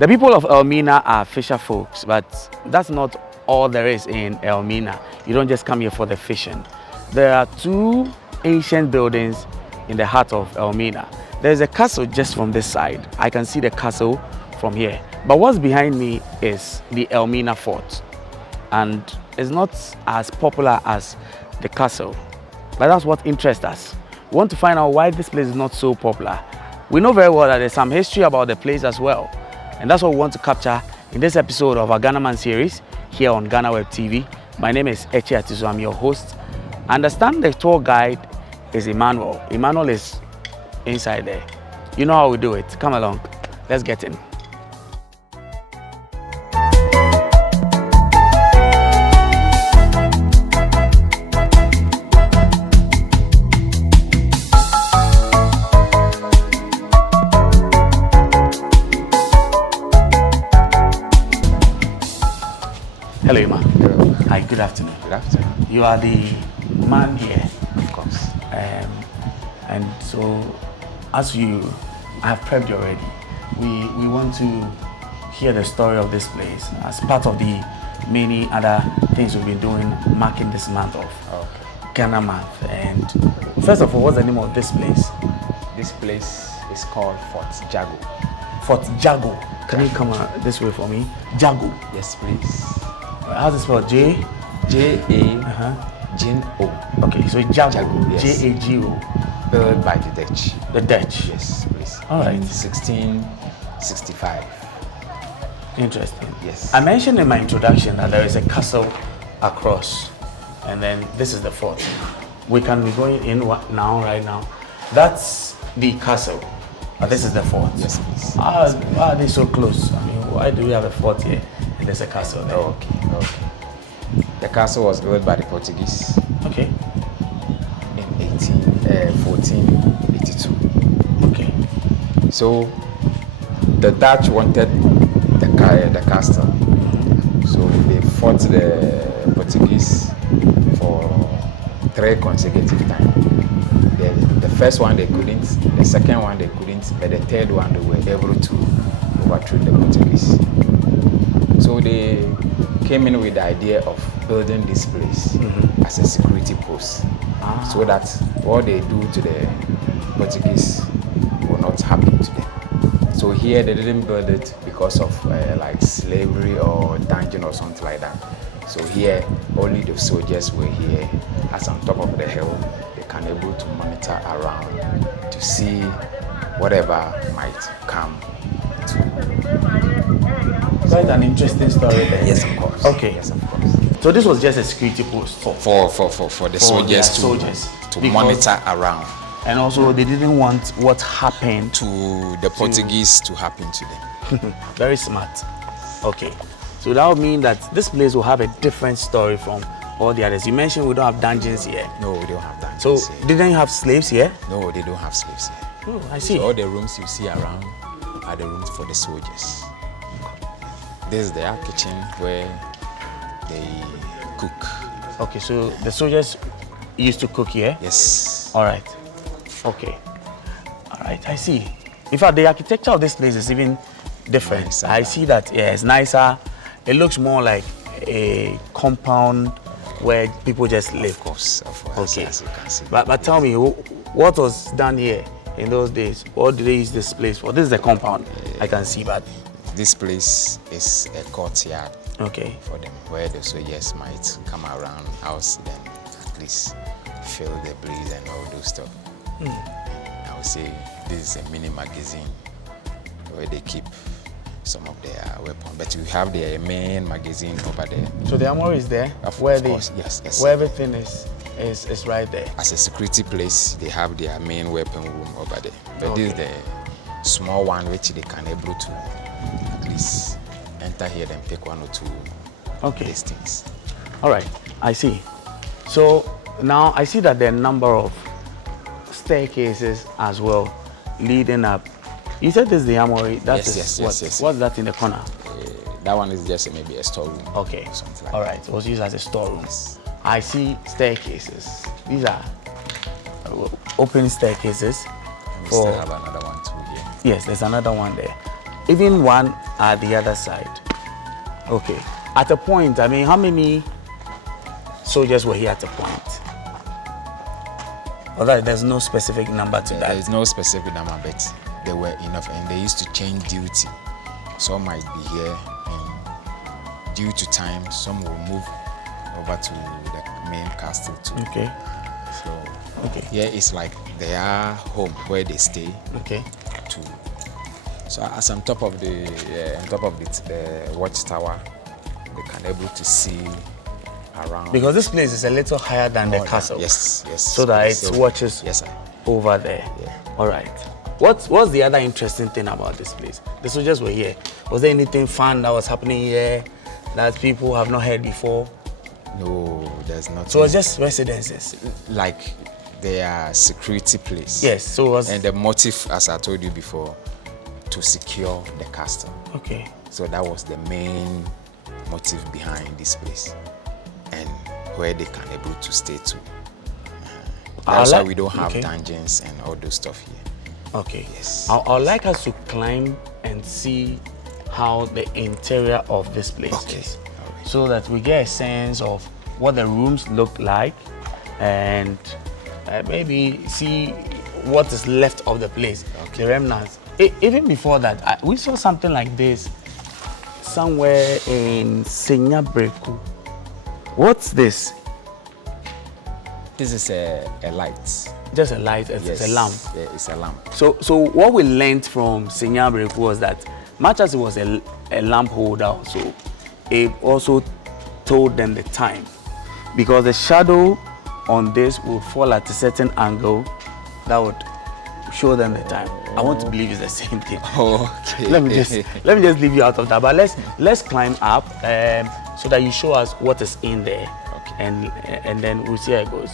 The people of Elmina are fisher folks, but that's not all there is in Elmina. You don't just come here for the fishing. There are two ancient buildings in the heart of Elmina. There's a castle just from this side. I can see the castle from here. But what's behind me is the Elmina fort. And it's not as popular as the castle. But that's what interests us. We want to find out why this place is not so popular. We know very well that there's some history about the place as well. And that's what we want to capture in this episode of our Ghana Man series here on GhanaWeb TV. My name is Eche Atiso. I'm your host. Understand the tour guide is Emmanuel. Emmanuel is inside there. You know how we do it. Come along. Let's get in. Hello, Emma. Hello. Hi, good afternoon. Good afternoon. You are the man here. Of course. And so, as I have prepped you already, we want to hear the story of this place as part of the many other things we've been doing marking this month of Ghana month. And first of all, what's the name of this place? This place is called Fort Jago. Fort Jago. Can you come this way for me? Jago. Yes, please. How's it spelled? J? J-A-G-O. Okay, so Jago. Jago, yes. J-A-G-O. Built by the Dutch. The Dutch. Yes, please. All right. In 1665. Interesting. Yes. I mentioned in my introduction that there is a castle across, and then this is the fort. We can be going in right now. That's the castle. This is the fort. Yes, please. Why are they so close? I mean, why do we have a fort here and there's a castle there? Okay. The castle was built by the Portuguese. Okay. In 1482. Okay. So the Dutch wanted the castle. So they fought the Portuguese for 3 consecutive times. The first one they couldn't, the second one they couldn't, but the third one they were able to overthrow the Portuguese. So they came in with the idea of building this place as a security post, so that what they do to the Portuguese will not happen to them. So here they didn't build it because of like slavery or dungeon or something like that. So here only the soldiers were here, as on top of the hill. They can able to monitor around to see whatever might come. Quite an interesting story there. Yes, of course. Okay. Yes, of course. So this was just a security post For the soldiers to monitor around. And also they didn't want what happened to the Portuguese to happen to them. Very smart. Okay. So that would mean that this place will have a different story from all the others. You mentioned we don't have dungeons here. No, we don't have dungeons So here. didn't you have slaves here? No, they don't have slaves here. Oh, I see. So all the rooms you see around are the rooms for the soldiers. This is their kitchen where they cook. Okay, so the soldiers used to cook here? Yes. All right. Okay. All right, I see. In fact, the architecture of this place is even different. Nicer. I see that, yeah, it's nicer. It looks more like a compound where people just live. Of course, Okay. as you can see. But tell me, what was done here in those days? What did they use this place for? This is the compound. I can see that. This place is a courtyard for them, where the soldiers might come around house, then at least feel the breeze and all those stuff. I would say this is a mini magazine where they keep some of their weapons, but you have their main magazine over there. So the armory is there, Of where course, yes. where everything is right there. As a security place, they have their main weapon room over there. But this is the small one which they can able to at least enter here and take 1 or 2 these things. All right, I see. So now I see that there are a number of staircases as well leading up. You said this is the armory. Yes. What's that in the corner? That one is just maybe a storeroom. Okay. Something like All right. It was used as a storeroom. Yes. I see staircases. These are open staircases. We still have another one too here. Yes, there's another one there. even one at the other side. Okay. At a point, I mean, how many soldiers were here at a point? Although there's no specific number to that. There is no specific number, but they were enough, and they used to change duty. Some might be here, and due to time, some will move over to the main castle too. Okay. So okay. Here it's like their home where they stay. Okay. Too. So as on top of the watchtower, they can able to see around. Because this place is a little higher than the castle. Yes, yes. So that it watches over there. Yeah. All right. What's the other interesting thing about this place? The soldiers were here. Was there anything fun that was happening here that people have not heard before? No, there's not. So it's just residences? Like they are security place. Yes, so it was... And the motive, as I told you before, to secure the castle. Okay. So that was the main motive behind this place. And where they can able to stay to. That's why we don't have dungeons and all those stuff here. Okay. Yes. I'd like us to climb and see how the interior of this place is. Right. So that we get a sense of what the rooms look like and maybe see what is left of the place, the remnants. Even before that, we saw something like this somewhere in Senyabreku. What's this? This is a light. Just a light, it's a lamp. Yeah, it's a lamp. So what we learned from Senyabreku was that much as it was a lamp holder also, it also told them the time. Because the shadow on this would fall at a certain angle that would show them the time. I want to believe it's the same thing. Okay. let me just leave you out of that. But let's climb up so that you show us what is in there. Okay. And then we'll see how it goes.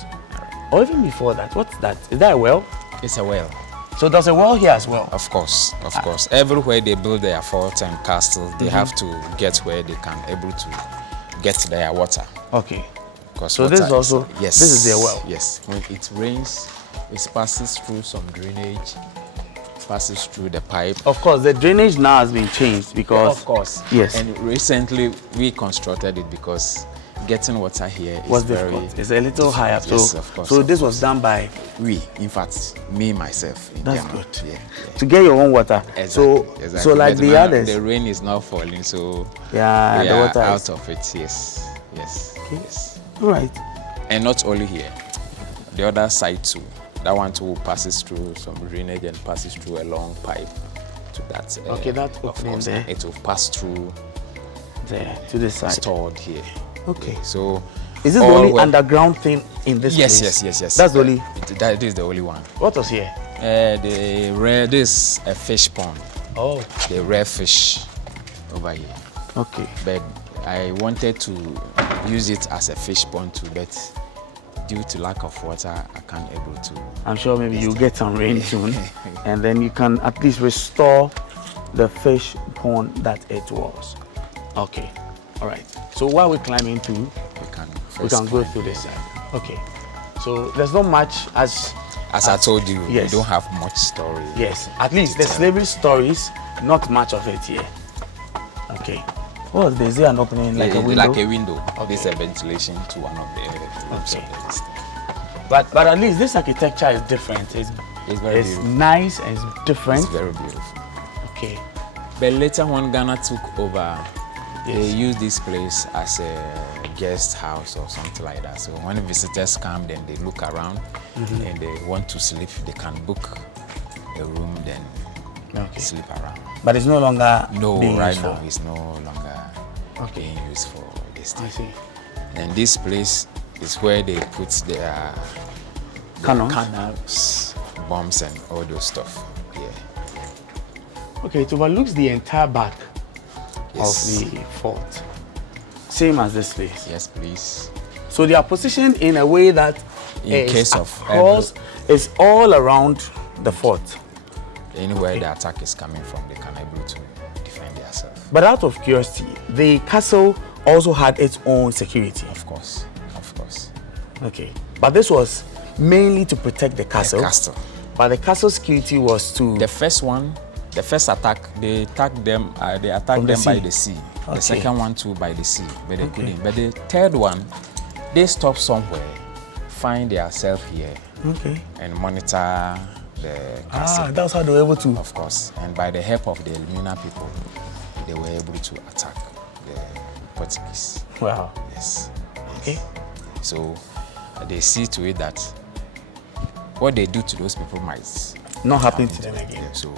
Or even before that, what's that? Is that a well? It's a well. So there's a well here as well? Of course, of course. Everywhere they build their fort and castle, they have to get where they can able to get their water. Okay. So this is also, yes, this is their well? Yes. When it rains, it passes through some drainage, passes through the pipe. Of course, the drainage now has been changed because... Of course. Yes. And recently we constructed it because getting water here is very difficult. It's a little higher. Yes, of course. So this was done by... in fact, me, myself. That's Ghana. good. Yeah. To get your own water. Exactly. So like the others. The rain is not falling, so yeah, we the water are out is... of it. Yes. Yes. Okay. Yes. All right. And not only here, the other side too. That one too passes through some drainage and passes through a long pipe to that. Okay, that opening there. It will pass through there to the side. Stored here. Okay. So is this the only underground thing in this place? Yes. That's the only. That is the only one. What was here? This a fish pond. Oh. The rare fish over here. Okay. But I wanted to use it as a fish pond too, but due to lack of water, I can't able to. I'm sure maybe you'll get some rain soon, and then you can at least restore the fish pond that it was. Okay. All right. So while we're climbing too, we can go through this side. Okay. So there's not much as I told you, yes. We don't have much story. Yes. At least the slavery stories, not much of it here. Okay. Oh, there's an opening like a window? Like a window. Okay. This is a ventilation to one of the rooms of this thing. But at least this architecture is different. It's very beautiful. Nice and it's different. It's very beautiful. Okay. But later when Ghana took over, they used this place as a guest house or something like that. So when visitors come, then they look around and they want to sleep, they can book a room, then sleep around. But it's no longer being right now it's no longer being used for this thing. I see. And this place is where they put their canals, bombs and all those stuff. Yeah. Okay, it overlooks the entire back of the fort. Same as this place. Yes, please. So they are positioned in a way that in case of it's all around the fort. Anywhere the attack is coming from, they can able to defend themselves. But out of curiosity, the castle also had its own security. Of course, of course. Okay, but this was mainly to protect the castle. The castle. But the castle security was to... The first one The first attack, they attacked them by the sea. Okay. The second one too by the sea, but they couldn't. But the third one, they stopped somewhere, find themselves here, and monitor the castle. That's how they were able to. Of course, and by the help of the Elmina people, they were able to attack the Portuguese. Wow. Yes. Okay. So they see to it that what they do to those people might not happen to them again. Yeah, so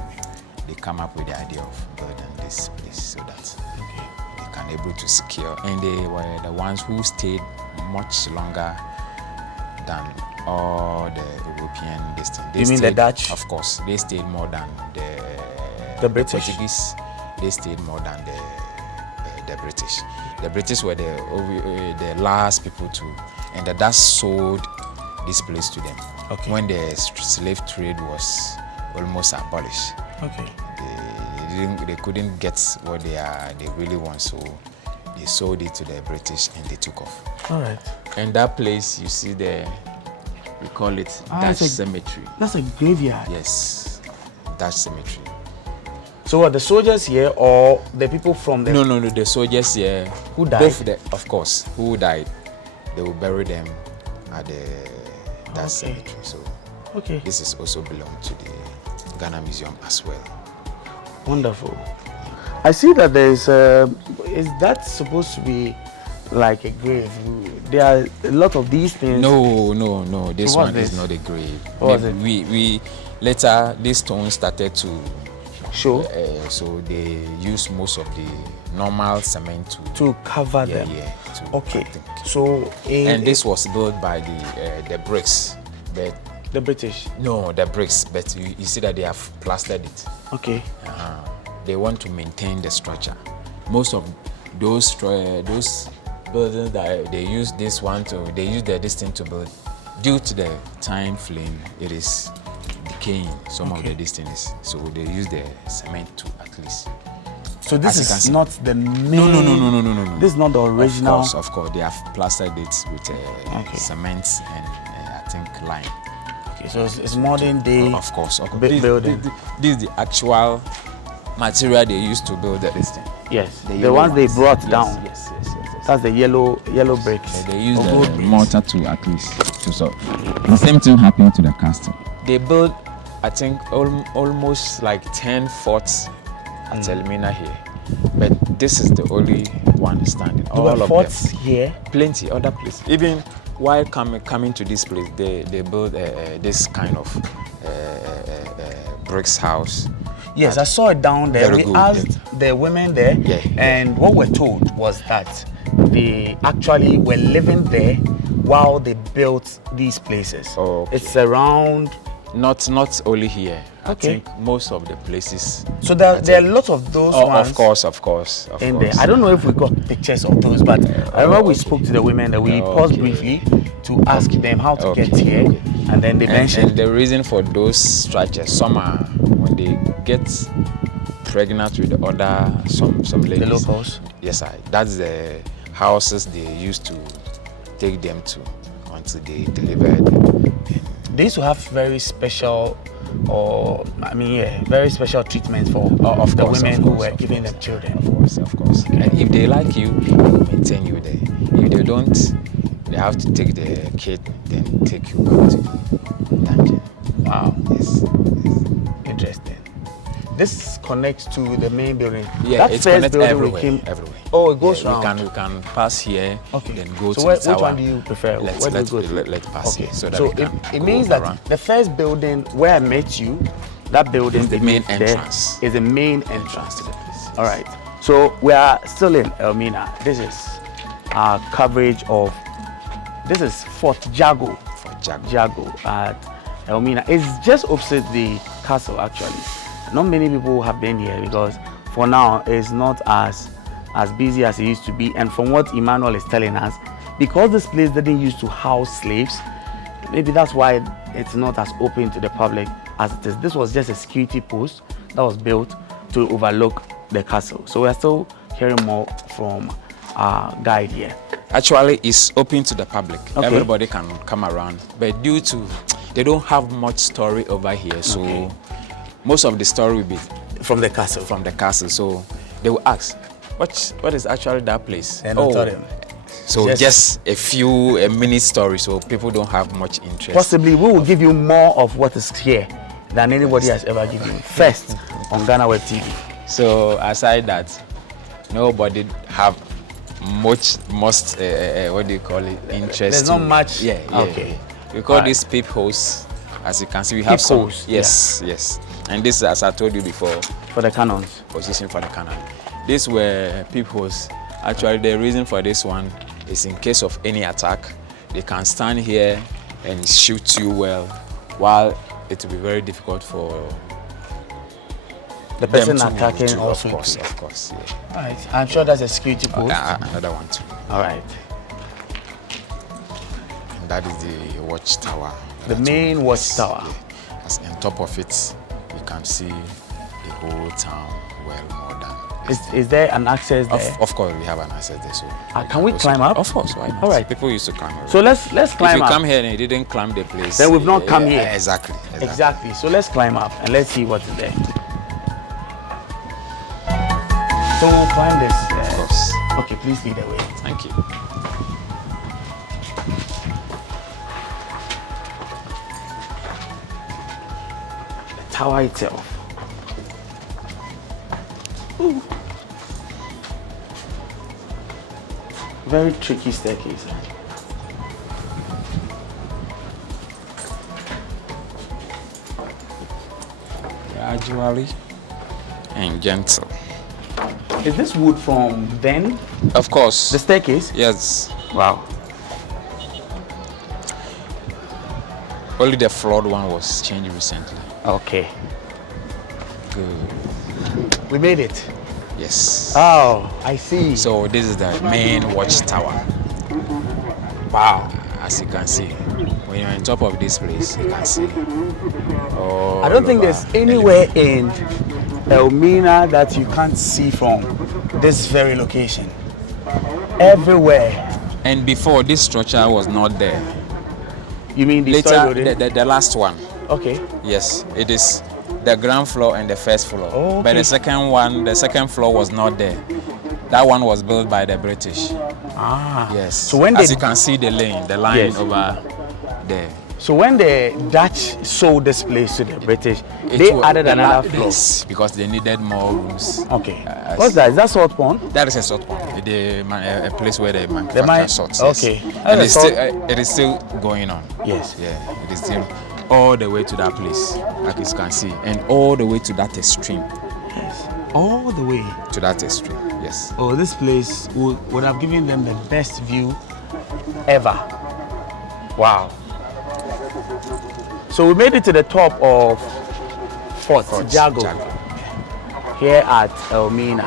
they come up with the idea of building this place so that they can able to secure. And they were the ones who stayed much longer than all the European distance. You mean the Dutch? Of course, they stayed more than the British. Portuguese. They stayed more than the British. The British were the last people to, and the Dutch sold this place to them. Okay. When the slave trade was almost abolished. Okay. They couldn't get what they really want, so they sold it to the British and they took off. All right. And that place you see there, we call it Dutch Cemetery. That's a graveyard. Yes, Dutch Cemetery. So are the soldiers here or the people from the... No, the soldiers here. Who died? Both, of course, who died. They will bury them at the Dutch Cemetery. So this is also belong to the Ghana Museum as well. Wonderful. I see that there is that supposed to be like a grave? There are a lot of these things. No. This one is not a grave. What was it? We later this stone started to show. So they use most of the normal cement to cover them. Okay. So and this was built by the bricks, but the British. No, the bricks, but you see that they have plastered it. Okay. They want to maintain the structure. Most of those buildings that they use this thing to build. Due to the time frame, it is decaying. Some of the distance, so they use the cement to at least. So this is not the main. No. This is not the original. Of course, they have plastered it with cement and I think lime. Okay, so it's modern day. Of course. Building. This is the actual material they used to build this thing. Yes, the ones they brought down. Yes. That's the yellow bricks. They use the mortar to at least. So the same thing happened to the castle. They built, I think, almost like 10 forts at Elmina here, but this is the only one standing. All of forts here. Plenty other places. Even while coming to this place, they built this kind of bricks house. Yes, I saw it down there. We asked the women there, and what we're told was that they actually were living there while they built these places. It's around. Not only here. I think most of the places. So there are a lot of those ones. Of course. In there. I don't know if we got pictures of those, but I remember we spoke to the women that we paused briefly to ask them how to get here, and then they mentioned. And the reason for those structures, some are when they get pregnant with some ladies. The locals. Yes, that's the houses they used to take them to until they delivered. They used to have very special, very special treatment for the women who were giving them children. Of course. And if they like you, they will maintain you there. If they don't, they have to take the kid, then take you back to the dungeon. Wow. Yes. Interesting. This connects to the main building. Yeah, it connects everywhere. Oh, it goes round. We can pass here, then go to the tower. So which one do you prefer? Let's pass here. So it means that the first building where I met you, that building is the main entrance. Is the main entrance to the place. All right. So we are still in Elmina. This is our coverage of. This is Fort Jago. Jago at Elmina. It's just opposite the castle actually. Not many people have been here because for now it's not as busy as it used to be. And from what Emmanuel is telling us, because this place didn't used to house slaves, maybe that's why it's not as open to the public as it is. This was just a security post that was built to overlook the castle. So we're still hearing more from our guide here. Actually, it's open to the public. Everybody can come around, but due to they don't have much story over here, so most of the story will be From the castle. From the castle. So they will ask, what is actually that place? And I told him. So just a mini story, so people don't have much interest. Possibly we will give you more of what is here than anybody has ever given you. First on GhanaWeb TV. So aside that, nobody have most what do you call it, interest. There's not much. Yeah. Okay. We call these peepholes. As you can see, we have some. Yes. And this, as I told you before, for the cannons. Position for the cannon. These were peepholes. Actually, the reason for this one is in case of any attack, they can stand here and shoot you well, while it will be very difficult for the person attacking also. Of course, yeah. All right. I'm sure that's a security post. Another one too. All right. And that is the watchtower. The main watchtower. Yeah. As on top of it, you can see the whole town well more than. Is there an access there? Of course, we have an access there. So can we climb up? Of course, why not? All right. People used to climb up. So let's climb up. If you come here and you didn't climb the place, then we've not come here. Exactly. So let's climb up and let's see what is there. So we'll climb this. Of course. Okay, please lead the way. Thank you. The tower itself. Ooh. Very tricky staircase. Gradually and gentle. Is this wood from then? Of course. The staircase? Yes. Wow. Only the flawed one was changed recently. Okay. Good. We made it. Yes. Oh, I see. So this is the main watchtower. Wow. As you can see, when you're on top of this place, you can see. I don't think there's anywhere in Elmina that you can't see from this very location. Everywhere. And before, this structure was not there. You mean the later, the last one? Okay. Yes, it is the ground floor and the first floor. Oh, okay. But the second floor was not there. That one was built by the British. Ah. Yes. So when as you can see the line yes. over there. So when the Dutch sold this place to the British, they added another floor. Yes, because they needed more rooms. Okay. What's that? Is that salt pond? That is a salt pond. A place where they manufacture salt. Okay. Yes. And it is still going on. Yes. Yeah. It is still all the way to that place, like you can see, and all the way to that extreme. Yes. All the way to that extreme. Yes. Oh, this place would have given them the best view ever. Wow. So we made it to the top of Fort Jago here at Elmina.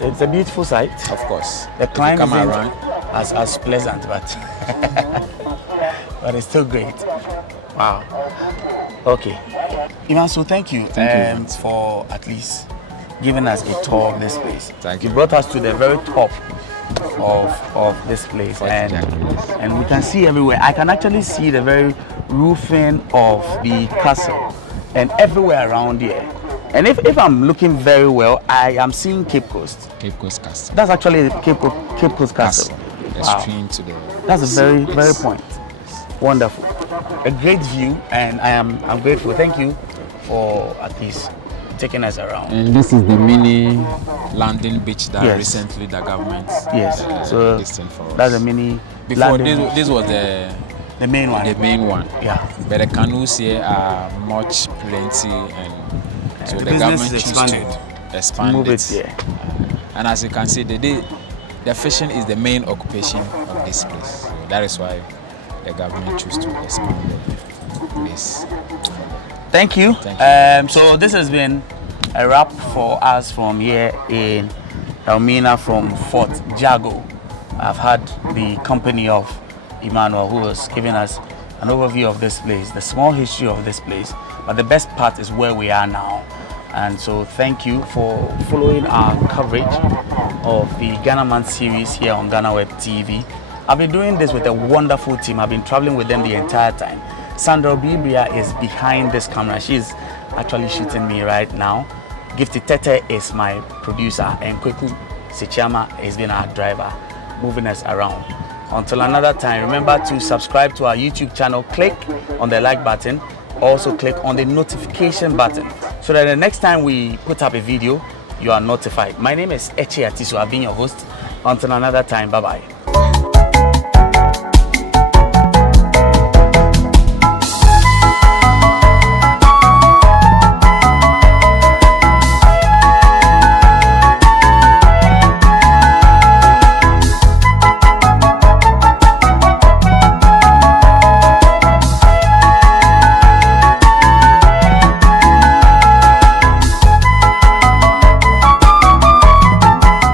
It's a beautiful site. Of course. The climb isn't as pleasant, but but it's still great. Wow. Okay. Ivan, so thank you for at least giving us a tour of this place. Thank you. You brought us to the very top of this place, and we can see everywhere. I can actually see the very roofing of the castle and everywhere around here. And if I'm looking very well, I am seeing Cape Coast. Cape Coast Castle. That's actually the Cape Coast Castle. Extreme to the. That's a very point. Wonderful. A great view, and I'm grateful. Thank you for at least taking us around. And this is the mini landing beach that recently the government so that's a mini. Before this was the main one. The main one. Yeah. But the canoes here are much plenty, and so the government chose to expand move it here. And as you can see, the fishing is the main occupation of this place. So that is why the government chose to expand the place. Thank you. So this has been a wrap for us from here in Elmina from Fort Jago. I've had the company of Emmanuel, who was giving us an overview of this place, the small history of this place, but the best part is where we are now. And so thank you for following our coverage of the Ghana Man series here on GhanaWeb TV. I've been doing this with a wonderful team. I've been traveling with them the entire time. Sandra Bibria is behind this camera. She's actually shooting me right now. Gifty Tete is my producer, and Kweku Sichama has been our driver, moving us around. Until another time, remember to subscribe to our YouTube channel, click on the like button, also click on the notification button, so that the next time we put up a video, you are notified. My name is Eche Atiso, I've been your host. Until another time, bye-bye.